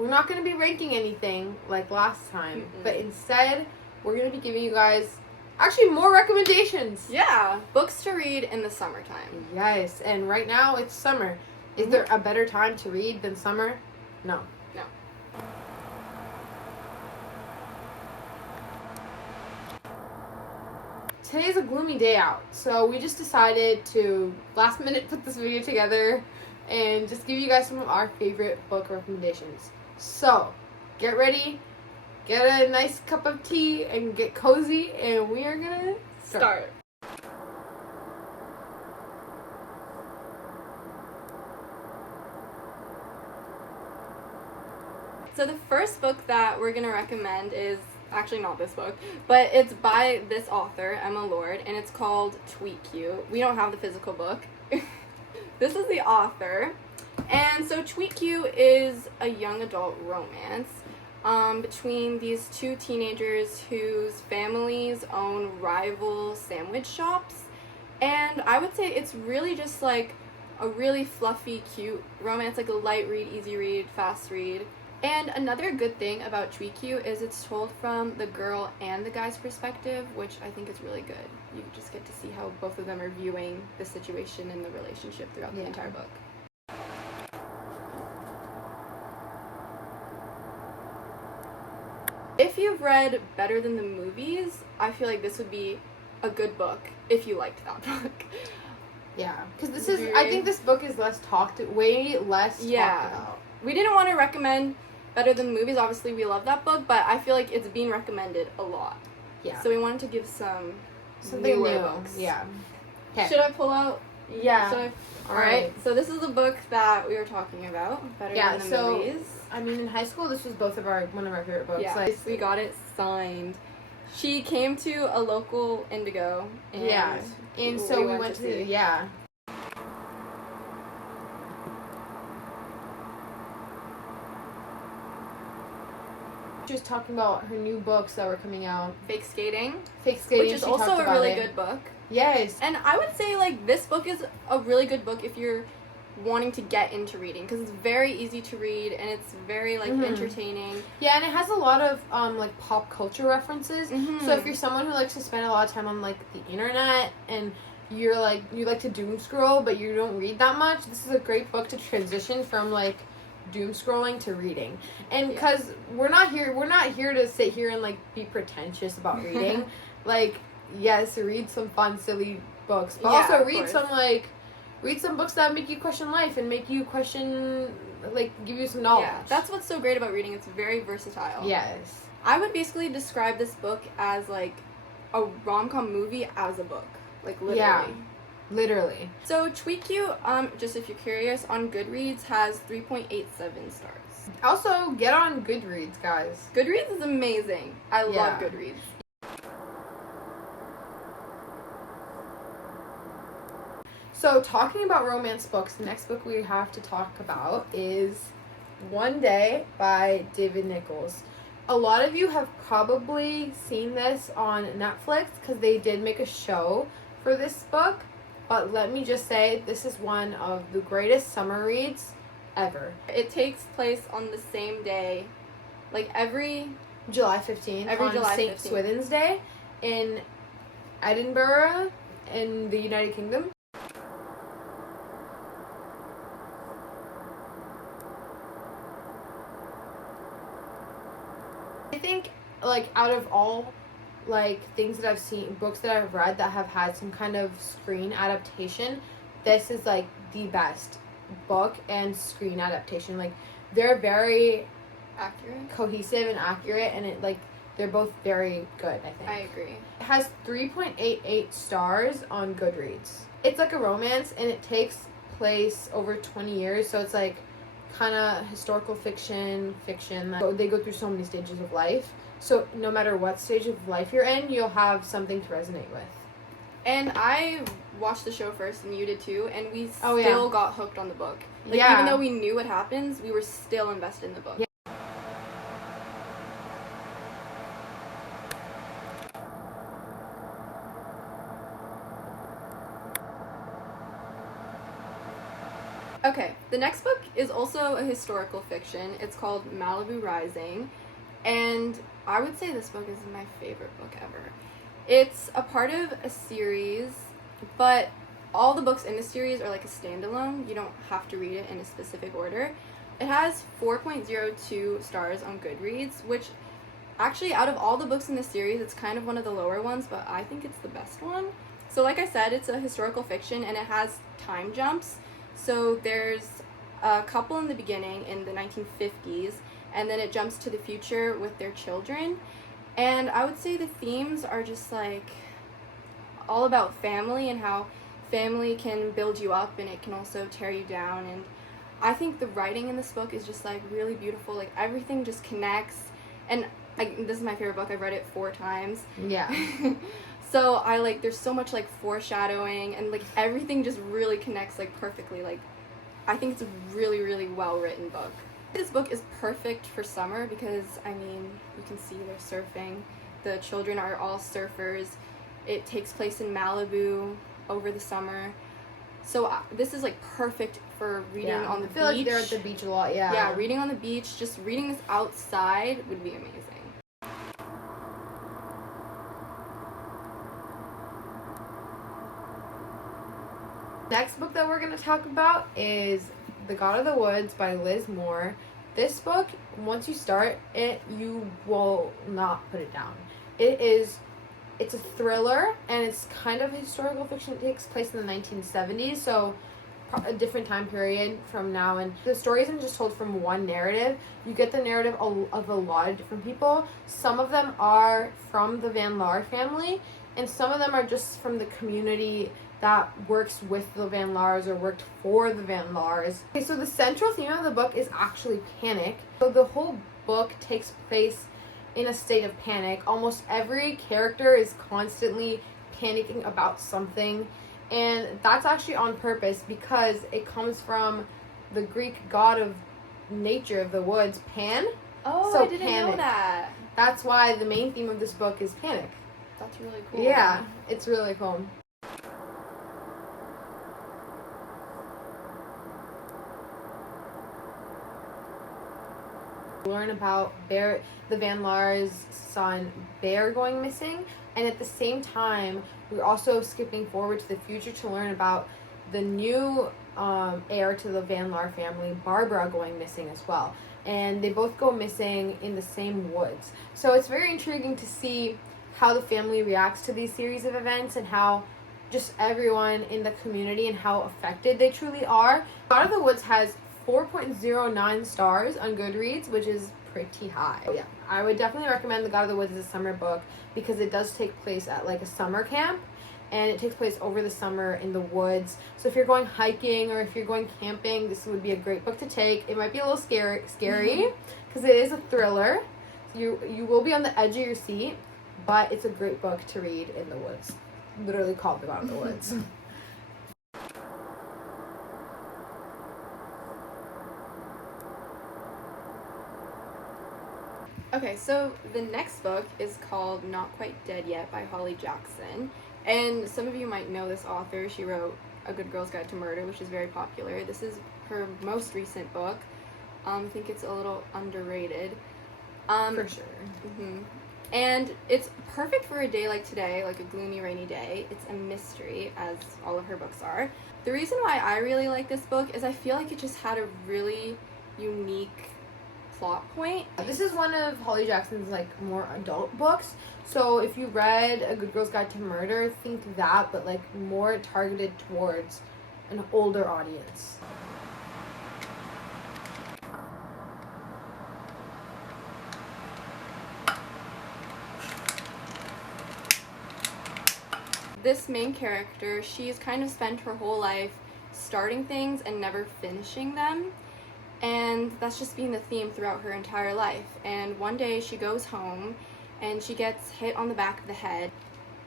we're not going to be ranking anything like last time, but instead, we're going to be giving you guys actually more recommendations. Yeah, books to read in the summertime. Yes, and right now it's summer. Is there a better time to read than summer? No. No. Today's a gloomy day out, so we just decided to last minute put this video together and just give you guys some of our favorite book recommendations. So, get ready, get a nice cup of tea, and get cozy, and we are gonna start. So the first book that we're going to recommend is actually not this book, but it's by this author, Emma Lord, and it's called Tweet You. We don't have the physical book. This is the author. And so Tweet You is a young adult romance between these two teenagers whose families own rival sandwich shops. And I would say it's really just like a really fluffy, cute romance, like a light read, easy read, fast read. And another good thing about Tweet You is it's told from the girl and the guy's perspective, which I think is really good. You just get to see how both of them are viewing the situation and the relationship throughout the entire book. If you've read Better Than the Movies, I feel like this would be a good book if you liked that book. Yeah, because this is, I think this book is way less talked about. We didn't want to recommend Better Than the Movies. Obviously, we love that book, but I feel like it's being recommended a lot. Yeah. So we wanted to give something newer books. Yeah. Okay. Should I pull out? Yeah. All right. So this is the book that we were talking about. Better Than the Movies. I mean, in high school, this was one of our favorite books. Yeah. Like, we got it signed. She came to a local Indigo. And so we went to She was talking about her new books that were coming out. Fake Skating. Which is also a really good book. Yes. And I would say, like, this book is a really good book if you're wanting to get into reading, because it's very easy to read and it's very, like, entertaining. Yeah, and it has a lot of, like, pop culture references. So if you're someone who likes to spend a lot of time on, like, the internet and you like to doom scroll but you don't read that much, this is a great book to transition from, like, doom scrolling to reading. And because we're not here to sit here and, like, be pretentious about reading. Like, yes, read some fun, silly books, but also read some books that make you question life and make you question, like, give you some knowledge. Yeah, that's what's so great about reading. It's very versatile. Yes. I would basically describe this book as, like, a rom-com movie as a book. Like, literally. Yeah. Literally. So, Tweet You, just if you're curious, on Goodreads has 3.87 stars. Also, get on Goodreads, guys. Goodreads is amazing. I love Goodreads. So, talking about romance books, the next book we have to talk about is One Day by David Nichols. A lot of you have probably seen this on Netflix because they did make a show for this book. But let me just say, this is one of the greatest summer reads ever. It takes place on the same day, like every July 15th, on St. Swithin's Day in Edinburgh in the United Kingdom. I think, like, out of all, like, things that I've seen, books that I've read that have had some kind of screen adaptation, this is, like, the best book and screen adaptation. Like, they're very accurate, cohesive and accurate, and it, like, they're both very good, I think. I agree. It has 3.88 stars on Goodreads. It's like a romance, and it takes place over 20 years, so it's, like, kind of historical fiction. They go through so many stages of life. So no matter what stage of life you're in, you'll have something to resonate with. And I watched the show first, and you did too, and we still got hooked on the book. Like, even though we knew what happens, we were still invested in the book. Yeah. Okay, The next book is also a historical fiction. It's called Malibu Rising, and I would say this book is my favorite book ever. It's a part of a series, but all the books in the series are like a standalone. You don't have to read it in a specific order. It has 4.02 stars on Goodreads, which actually, out of all the books in the series, it's kind of one of the lower ones, but I think it's the best one. So like I said, it's a historical fiction, and it has time jumps. So there's a couple in the beginning in the 1950s, and then it jumps to the future with their children. And I would say the themes are just like all about family and how family can build you up and it can also tear you down. And I think the writing in this book is just like really beautiful. Like everything just connects. And this is my favorite book. I've read it 4 times. Yeah. So I like, there's so much like foreshadowing and like everything just really connects like perfectly. Like I think it's a really, really well written book. This book is perfect for summer because, I mean, you can see they're surfing. The children are all surfers. It takes place in Malibu over the summer. So this is like perfect for reading on the beach. I feel like they're at the beach a lot, yeah. Yeah, reading on the beach, just reading this outside would be amazing. Next book that we're going to talk about is The God of the Woods by Liz Moore. This book, once you start it, you will not put it down. It's a thriller, and it's kind of historical fiction. It takes place in the 1970s, so a different time period from now. And the story isn't just told from one narrative. You get the narrative of a lot of different people. Some of them are from the Van Laar family, and some of them are just from the community that works with the Van Laars or worked for the Van Laars. Okay, so the central theme of the book is actually panic. So the whole book takes place in a state of panic. Almost every character is constantly panicking about something, and that's actually on purpose because it comes from the Greek god of nature of the woods, Pan. Oh, So I didn't panic. know that. That's why the main theme of this book is panic. That's really cool. Yeah, it's really cool. Learn about the Van Laar's son Bear going missing, and at the same time we're also skipping forward to the future to learn about the new heir to the Van Laar family, Barbara, going missing as well. And they both go missing in the same woods. So it's very intriguing to see how the family reacts to these series of events and how just everyone in the community and how affected they truly are. God of the Woods has 4.09 stars on Goodreads, which is pretty high. Yeah, I would definitely recommend The God of the Woods as a summer book because it does take place at like a summer camp, and it takes place over the summer in the woods. So if you're going hiking or if you're going camping, this would be a great book to take. It might be a little scary because it is a thriller. You will be on the edge of your seat, but it's a great book to read in the woods. Literally called The God of the Woods. Okay, so the next book is called Not Quite Dead Yet by Holly Jackson. And some of you might know this author. She wrote A Good Girl's Guide to Murder, which is very popular. This is her most recent book. I think it's a little underrated. For sure. Mm-hmm. And it's perfect for a day like today, like a gloomy, rainy day. It's a mystery, as all of her books are. The reason why I really like this book is I feel like it just had a really unique plot point. This is one of Holly Jackson's like more adult books. So if you read A Good Girl's Guide to Murder, think that, but like more targeted towards an older audience. This main character, she's kind of spent her whole life starting things and never finishing them. And that's just been the theme throughout her entire life. And one day she goes home and she gets hit on the back of the head.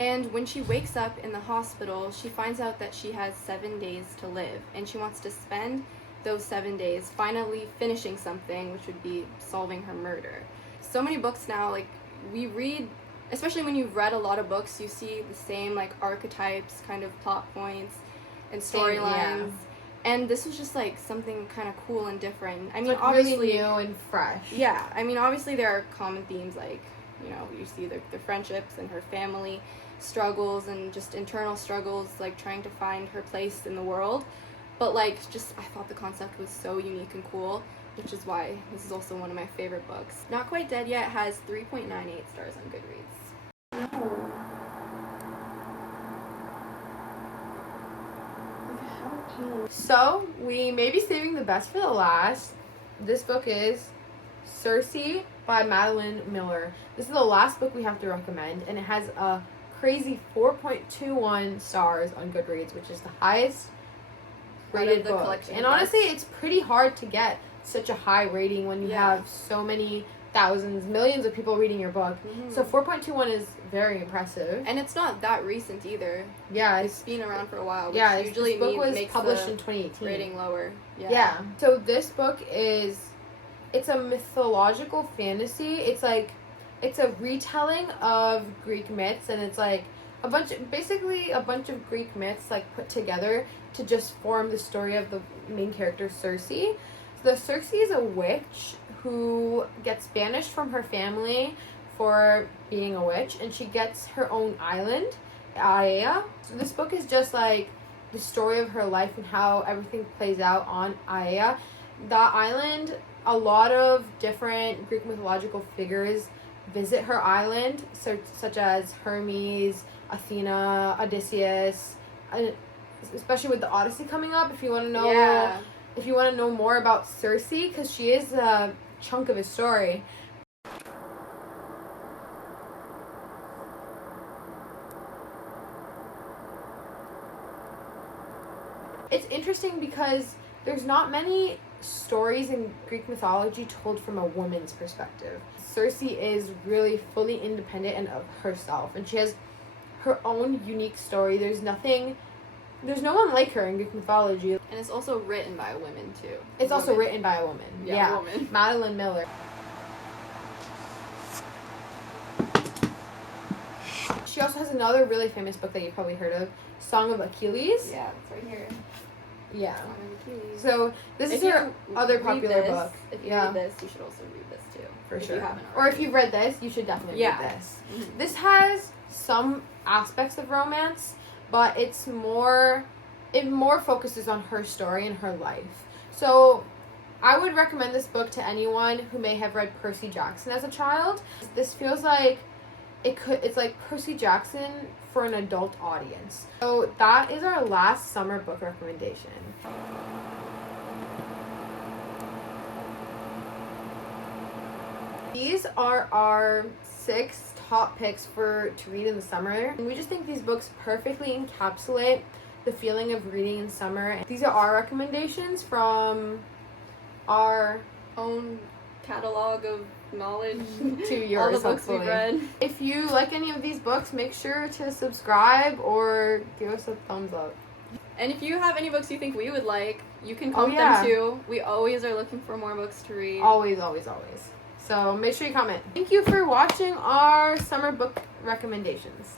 And when she wakes up in the hospital, she finds out that she has 7 days to live. And she wants to spend those 7 days finally finishing something, which would be solving her murder. So many books now, like, we read, especially when you've read a lot of books, you see the same, like, archetypes, kind of plot points and storylines. And this was just like something kind of cool and different. I mean, like obviously really new and fresh. Yeah, I mean, obviously there are common themes like, you know, you see the friendships and her family struggles and just internal struggles, like trying to find her place in the world. But like, just I thought the concept was so unique and cool, which is why this is also one of my favorite books. Not Quite Dead Yet has 3.98 stars on Goodreads. No. So, we may be saving the best for the last. This book is Circe by Madeline Miller. This is the last book we have to recommend, and it has a crazy 4.21 stars on Goodreads, which is the highest rated book. Collection And honestly, it's pretty hard to get such a high rating when you have so many thousands, millions of people reading your book. Mm-hmm. So 4.21 is very impressive. And it's not that recent either. Yeah, It's been around for a while. yeah. Usually this book was makes published the in 2018. rating lower. Yeah. So this book it's a mythological fantasy. It's a retelling of Greek myths, and it's like basically a bunch of Greek myths like put together to just form the story of the main character Circe. So Circe is a witch who gets banished from her family for being a witch, and she gets her own island, Aea. So this book is just like the story of her life and how everything plays out on Aea. The island, a lot of different Greek mythological figures visit her island, such as Hermes, Athena, Odysseus, especially with the Odyssey coming up. If you want to know, if you want to know more about Circe, because she is a chunk of his story. It's interesting because there's not many stories in Greek mythology told from a woman's perspective. Circe is really fully independent and of herself, and she has her own unique story. There's no one like her in Greek mythology. And it's also written by a woman too. It's also written by a woman. Yeah, woman. Madeline Miller. She also has another really famous book that you've probably heard of, Song of Achilles. Yeah, it's right here. Yeah. Song of Achilles. So this is her other popular book. If you read this, you should also read this too. For sure. You haven't or if you've read this, you should definitely read this. Mm-hmm. This has some aspects of romance, but it more focuses on her story and her life. So I would recommend this book to anyone who may have read Percy Jackson as a child. This feels like it's like Percy Jackson for an adult audience. So that is our last summer book recommendation. These are our 6 top picks to read in the summer. And we just think these books perfectly encapsulate the feeling of reading in summer. These are our recommendations from our own catalog of knowledge to yours. All the books hopefully. we've read. If you like any of these books, make sure to subscribe or give us a thumbs up. And if you have any books you think we would like, you can comment them too. We always are looking for more books to read. Always, always, always. So make sure you comment. Thank you for watching our summer book recommendations.